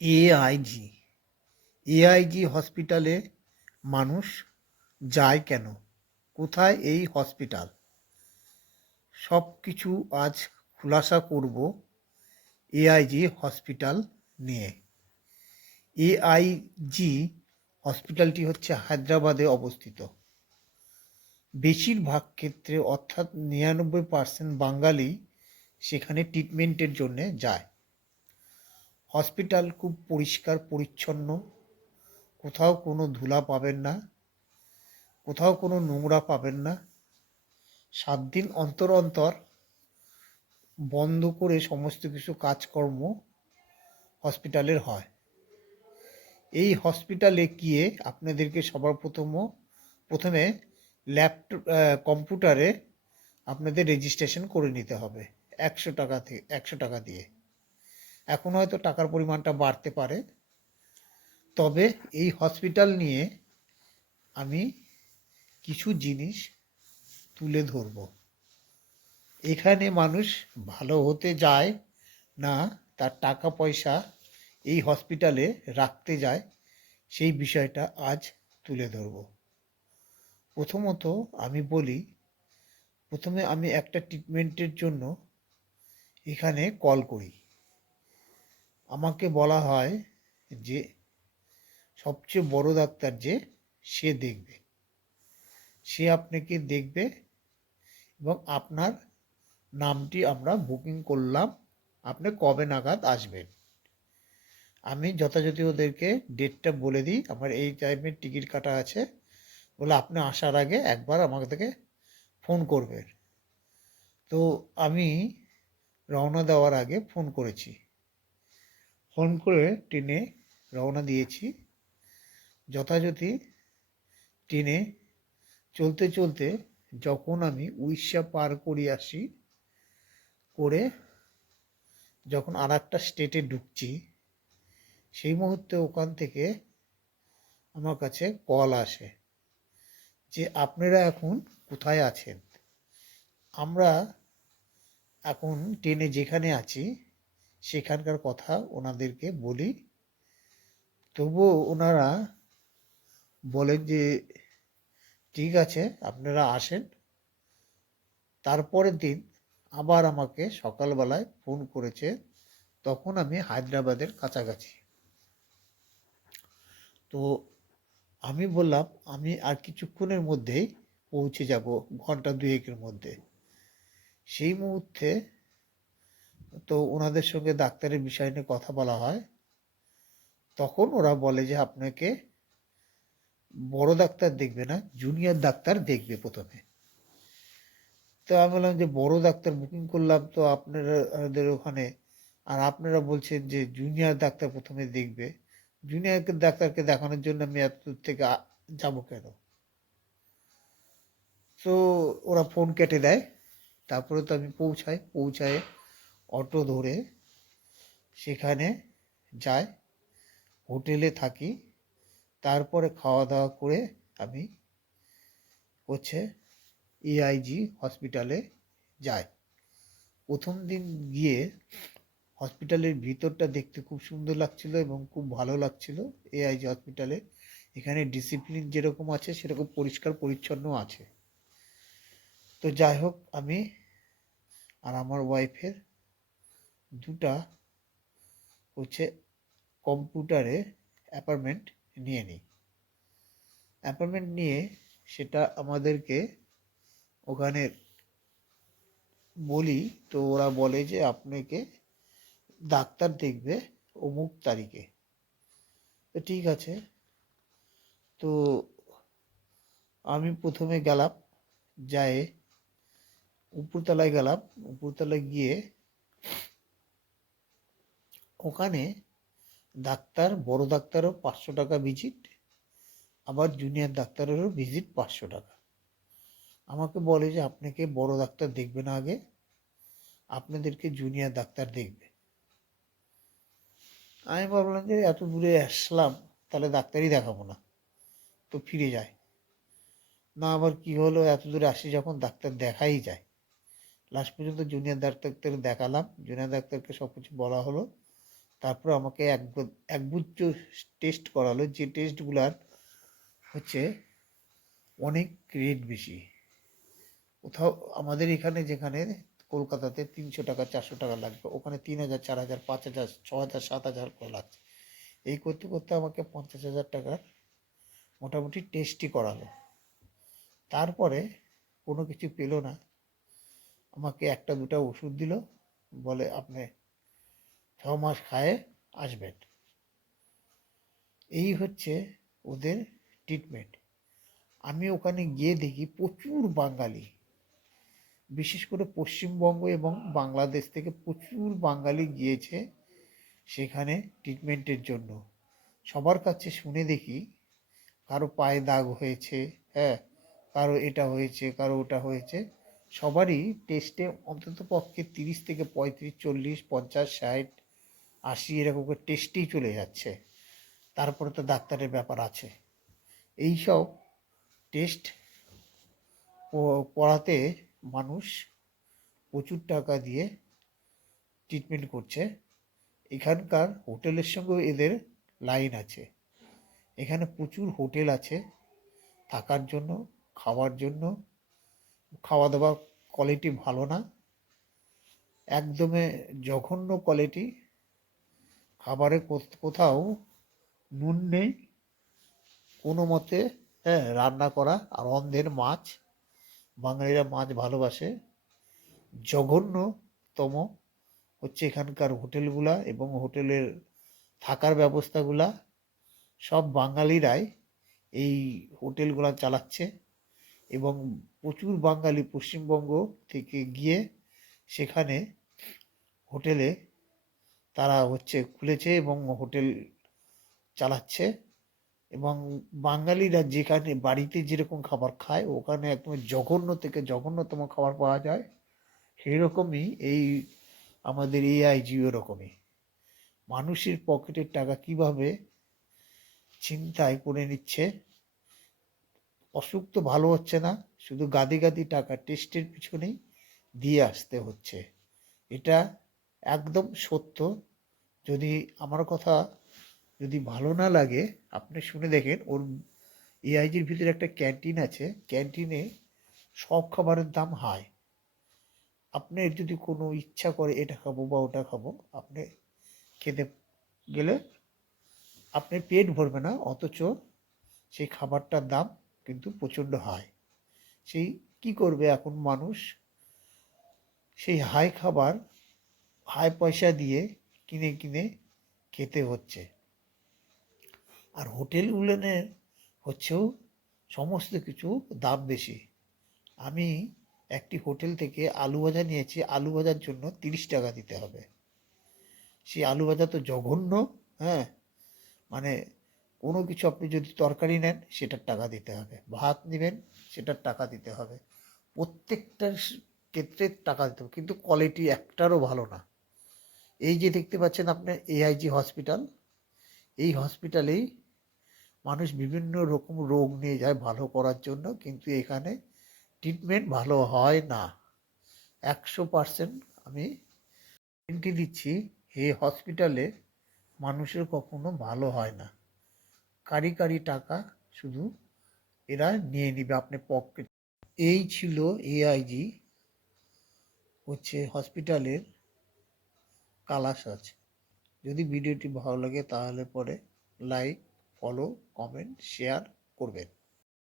AIG AIG হসপিটালে মানুষ যায় কেন? কোথায় এই হসপিটাল? সব কিছু আজ খুলাসা করব এআইজি হসপিটাল নিয়ে। এআইজি হসপিটালটি হচ্ছে হায়দ্রাবাদে অবস্থিত। বেশিরভাগ ক্ষেত্রে অর্থাৎ নিরানব্বই পার্সেন্ট বাঙালি সেখানে ট্রিটমেন্টের জন্যে যায়। হসপিটাল খুব পরিষ্কার, পরিচ্ছন্ন। কোথাও কোনো ধুলা পাবেন না। কোথাও কোনো নোংরা পাবেন না। সাত দিন অন্তর অন্তর বন্ধ করে সমস্ত কিছু কাজকর্ম হসপিটালের হয়। এই হসপিটালে গিয়ে আপনাদেরকে সবার প্রথম প্রথমে ল্যাপটপ কম্পিউটারে আপনাদের রেজিস্ট্রেশন করে নিতে হবে। একশো টাকা থেকে, একশো টাকা দিয়ে। এখন হয়তো টাকার পরিমাণটা বাড়তে পারে। তবে এই হসপিটাল নিয়ে আমি কিছু জিনিস তুলে ধরব। এখানে মানুষ ভালো হতে যায় না, তার টাকা পয়সা এই হসপিটালে রাখতে যায়, সেই বিষয়টা আজ তুলে ধরব। প্রথমত আমি বলি, প্রথমে আমি একটা ট্রিটমেন্টের জন্য এখানে কল করি। আমাকে বলা হয় যে সবচেয়ে বড় ডাক্তার যে সে দেখবে। সে আপনাকে দেখবে এবং আপনার নামটি আমরা বুকিং করলাম। আপনি কবে নাগাদ আসবেন? আমি যথাযথ ওদেরকে ডেটটা বলে দিই। আমার এই টাইমের টিকিট কাটা আছে। বলে আপনি আসার আগে একবার আমাকে থেকে ফোন করবেন। তো আমি রওনা দেওয়ার আগে ফোন করেছি। ফোন করে ট্রেনে রওনা দিয়েছি। যথাযথি ট্রেনে চলতে চলতে যখন আমি উড়িষ্যা পার করে আসি, করে যখন আর একটা স্টেটে ঢুকছি, সেই মুহূর্তে ওখান থেকে আমার কাছে কল আসে যে, আপনারা এখন কোথায় আছেন? আমরা এখন ট্রেনে যেখানে আছি সেখানকার কথা ওনাদেরকে বলি। তবুও ওনারা বলেন যে, ঠিক আছে, আপনারা আসেন। তারপরের দিন আবার আমাকে সকালবেলায় ফোন করেছে। তখন আমি হায়দ্রাবাদের কাছাকাছি। তো আমি বললাম, আমি আর কিছুক্ষণের মধ্যেই পৌঁছে যাব, ঘণ্টা দুয়েকের মধ্যে। সেই মুহূর্তে তো ওনাদের সঙ্গে ডাক্তারের বিষয় নিয়ে কথা বলা হয়। তখন ওরা বলে যে, আপনাকে বড় ডাক্তার দেখবে না জুনিয়র ডাক্তার দেখবে প্রথমে। তো আমি বললাম যে, বড় ডাক্তার বুকিং করলাম তো আপনাদের ওখানে, আর আপনারা বলছেন যে জুনিয়র ডাক্তার প্রথমে দেখবে। জুনিয়র ডাক্তারকে দেখানোর জন্য আমি এত দূর থেকে যাব কেন? তো ওরা ফোন কেটে দেয়। তারপরে তো আমি পৌঁছাই, পৌঁছায় অটো ধরে সেখানে যাই, হোটেলে থাকি, তারপরে খাওয়া দাওয়া করে আমি হচ্ছে এআইজি হসপিটালে যাই। প্রথম দিন গিয়ে হসপিটালের ভিতরটা দেখতে খুব সুন্দর লাগছিল এবং খুব ভালো লাগছিল এআইজি হসপিটালে এখানে ডিসিপ্লিন যেরকম আছে, সেরকম পরিষ্কার পরিচ্ছন্ন আছে। তো যাই হোক, আমি আর আমার ওয়াইফের দুটা হচ্ছে কম্পিউটারে অ্যাপার্টমেন্ট নিয়ে নিই। অ্যাপার্টমেন্ট নিয়ে সেটা আমাদেরকে ওখানে বলি, তো ওরা বলে যে আপনাকে ডাক্তার দেখবে অমুক তারিখে। তো ঠিক আছে। তো আমি প্রথমে গেলাম যাই উপরতলায় গেলাম, উপরতলায় গিয়ে ওখানে ডাক্তার, বড় ডাক্তারও পাঁচশো টাকা ভিজিট আবার জুনিয়র ডাক্তারেরও ভিজিট পাঁচশো টাকা। আমাকে বলে যে, আপনাকে বড় ডাক্তার দেখবে না আগে, আপনাদেরকে জুনিয়র ডাক্তার দেখবে। আমি ভাবলাম যে, এত দূরে আসলাম, তাহলে ডাক্তারই দেখাবো না। তো ফিরে যায়। না, আবার কি হলো, এত দূরে আসি যখন ডাক্তার দেখাই যায়। লাস্ট পর্যন্ত জুনিয়র ডাক্তারকে দেখালাম জুনিয়র ডাক্তারকে সব কিছু বলা হলো। তারপর আমাকে এক গ- এক গুচ্ছ টেস্ট করালো। যে টেস্টগুলার হচ্ছে অনেক রেট বেশি। কোথাও আমাদের এখানে যেখানে কলকাতাতে তিনশো টাকা, চারশো টাকা লাগবে, ওখানে তিন হাজার, চার হাজার, পাঁচ হাজার, ছ হাজার, সাত হাজার করে লাগছে। এই করতে করতে আমাকে পঞ্চাশ হাজার টাকার মোটামুটি টেস্টই করালো। তারপরে কোনো কিছু পেল না। আমাকে একটা দুটা ওষুধ দিল। বলে, আপনি ছ মাস খায়ে আসবেন। এই হচ্ছে ওদের ট্রিটমেন্ট আমি ওখানে গিয়ে দেখি প্রচুর বাঙালি। বিশেষ করে পশ্চিমবঙ্গ এবং বাংলাদেশ থেকে প্রচুর বাঙালি গিয়েছে সেখানে ট্রিটমেন্টের জন্য। সবার কাছে শুনে দেখি, কারও পায়ে দাগ হয়েছে হ্যাঁ কারও এটা হয়েছে, কারও ওটা হয়েছে। সবারই টেস্টে অন্তত পক্ষে তিরিশ থেকে পঁয়ত্রিশ, চল্লিশ, পঞ্চাশ, ষাট আশি এরকম করে টেস্টেই চলে যাচ্ছে। তারপরে তো ডাক্তারের ব্যাপার আছে। এইসব টেস্ট করাতে মানুষ প্রচুর টাকা দিয়ে ট্রিটমেন্ট করছে। এখানকার হোটেলের সঙ্গেও এদের লাইন আছে। এখানে প্রচুর হোটেল আছে থাকার জন্য, খাওয়ার জন্য। খাওয়া দাওয়া কোয়ালিটি ভালো না। একদমে জঘন্য কোয়ালিটি খাবারে কোথ- কোথাও নুন নেই, কোনো মতে হ্যাঁ রান্না করা। আর অন্ধের মাছ, বাঙালিরা মাছ ভালোবাসে। জঘন্যতম হচ্ছে এখানকার হোটেলগুলা এবং হোটেলের থাকার ব্যবস্থাগুলা। সব বাঙালিরাই এই হোটেলগুলা চালাচ্ছে এবং প্রচুর বাঙালি পশ্চিমবঙ্গ থেকে গিয়ে সেখানে হোটেলে তারা হচ্ছে খুলেছে এবং হোটেল চালাচ্ছে এবং বাঙালিরা যেখানে বাড়িতে যেরকম খাবার খায়, ওখানে একদম জঘন্য থেকে জঘন্যতম খাবার পাওয়া যায়। সেই রকমই এই আমাদের এআইজি ওরকমই মানুষের পকেটের টাকা কীভাবে চিন্তায় করে নিচ্ছে, অসুখ তো ভালো হচ্ছে না, শুধু গাদি গাদি টাকা টেস্টের পিছনেই দিয়ে আসতে হচ্ছে। এটা একদম সত্য। যদি আমার কথা যদি ভালো না লাগে, আপনি শুনে দেখেন, ওর এআইজির ভিতরে একটা ক্যান্টিন আছে। ক্যান্টিনে সব খাবারের দাম হাই। আপনার যদি কোনো ইচ্ছা করে এটা খাব বা ওটা খাব, আপনি খেতে গেলে আপনি পেট ভরবে না, অথচ সেই খাবারটার দাম কিন্তু প্রচণ্ড হাই। সেই কি করবে এখন মানুষ? সেই হাই খাবার, হাই পয়সা দিয়ে কিনে কিনে খেতে হচ্ছে। আর হোটেলগুলোনের হচ্ছেও সমস্ত কিছু দাম বেশি। আমি একটি হোটেল থেকে আলু ভাজা নিয়েছি, আলু ভাজার জন্য তিরিশ টাকা দিতে হবে। সেই আলু ভাজা তো জঘন্য হ্যাঁ? মানে কোনো কিছু আপনি যদি তরকারি নেন, সেটার টাকা দিতে হবে। ভাত নেবেন, সেটার টাকা দিতে হবে। প্রত্যেকটার ক্ষেত্রে টাকা দিতে হবে, কিন্তু কোয়ালিটি একটারও ভালো না। এই যে দেখতে পাচ্ছেন আপনার এআইজি হসপিটাল এই হসপিটালেই মানুষ বিভিন্ন রকম রোগ নিয়ে যায় ভালো করার জন্য, কিন্তু এখানে ট্রিটমেন্ট ভালো হয় না। একশো পার্সেন্ট আমি গ্যারেন্টি দিচ্ছি এই হসপিটালে মানুষের কখনো ভালো হয় না। কারি কারি টাকা শুধু এরা নিয়ে নিবে আপনি পকেট এই ছিল এআইজি হচ্ছে হসপিটালের কালাসাজ যদি ভিডিওটি ভালো লাগে তাহলে পরে লাইক ফলো কমেন্ট শেয়ার করবেন।